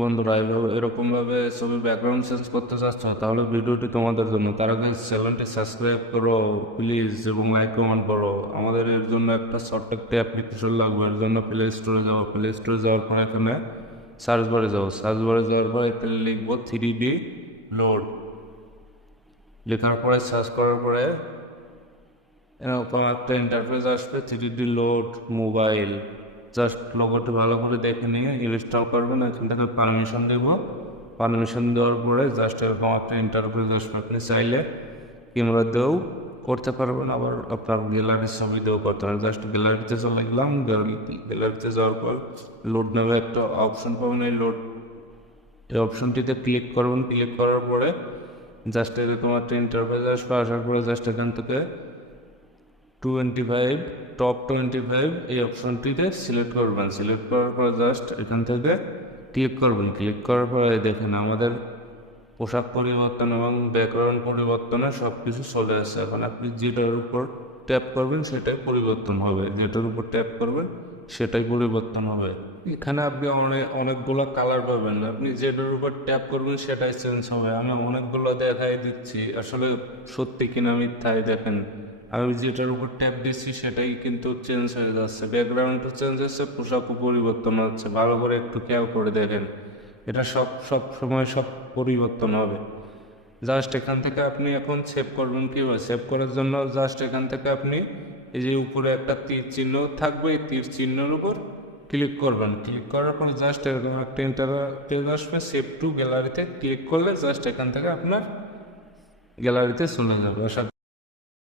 বন্ধুরা এরকমভাবে ছবি ব্যাকগ্রাউন্ড চেঞ্জ করতে চাচ্ছ তাহলে ভিডিওটি তোমাদের জন্য। তার আগে চ্যানেলটি সাবস্ক্রাইব করো প্লিজ এবং লাইক কমেন্ট করো। আমাদের এর জন্য একটা ছোট্ট একটা অ্যাপ্লিকেশন লাগবে। এর জন্য প্লে স্টোরে যাবো। প্লে স্টোরে যাওয়ার পর এখানে সার্চ বারে যাবো। সার্চ বারে যাওয়ার পর এখানে লিখবো 3D লোড। লেখার পরে সার্চ করার পরে এরকম একটা ইন্টারফেস আসবে 3D লোড মোবাইল। জাস্ট লোগোটা ভালো করে দেখে নিয়ে ইনস্টল করবেন। এখান থেকে পারমিশন দেব। পারমিশন দেওয়ার পরে জাস্ট এরকম একটা ইন্টারফেস আসবে। আপনি চাইলে ক্যামেরা দিয়েও করতে পারবেন, আবার আপনার গ্যালারির ছবি দিয়েও করতে পারবেন। জাস্ট গ্যালারিতে চলে গেলাম। গ্যালারিতে যাওয়ার পর লোড নেবে একটা অপশন পাবেন। এই অপশনটিতে ক্লিক করবেন। ক্লিক করার পরে জাস্ট এরকম একটা ইন্টারফেস আসবে। আসার পরে জাস্ট এখান থেকে 25 টপ 25 এই অপশনটিতে সিলেক্ট করবেন। সিলেক্ট করার পর জাস্ট এখান থেকে ক্লিক করবেন। ক্লিক করার পরে দেখেন আমাদের পোশাক পরিবর্তন এবং ব্যাকগ্রাউন্ড পরিবর্তনে সব কিছু চলে আসে। এখন আপনি যেটার উপর ট্যাপ করবেন সেটাই পরিবর্তন হবে, যেটার উপর ট্যাপ করবেন সেটাই পরিবর্তন হবে। এখানে আপনি অনেকগুলো কালার পাবেন। আপনি যেটার উপর ট্যাপ করবেন সেটাই চেঞ্জ হবে। আমি অনেকগুলো দেখাই দিচ্ছি, আসলে সত্যি কিনা মিথ্যাই দেখেন। আমি যেটার উপর ট্যাপ দিচ্ছি সেটাই কিন্তু চেঞ্জ হয়ে যাচ্ছে, ব্যাকগ্রাউন্ডও চেঞ্জ হচ্ছে, পোশাকও পরিবর্তন হচ্ছে। ভালো করে একটু খেয়াল করে দেখেন, এটা সব সময় সব পরিবর্তন হবে। জাস্ট এখান থেকে আপনি এখন সেভ করবেন। কীভাবে সেভ করার জন্য জাস্ট এখান থেকে আপনি এই যে উপরে একটা তীর চিহ্ন থাকবে, এই তীর চিহ্নের উপর ক্লিক করবেন। ক্লিক করার পর জাস্ট এরকম একটা ইন্টারফেস আসবে, সেভ টু গ্যালারিতে ক্লিক করলে জাস্ট এখান থেকে আপনার গ্যালারিতে চলে যাবে।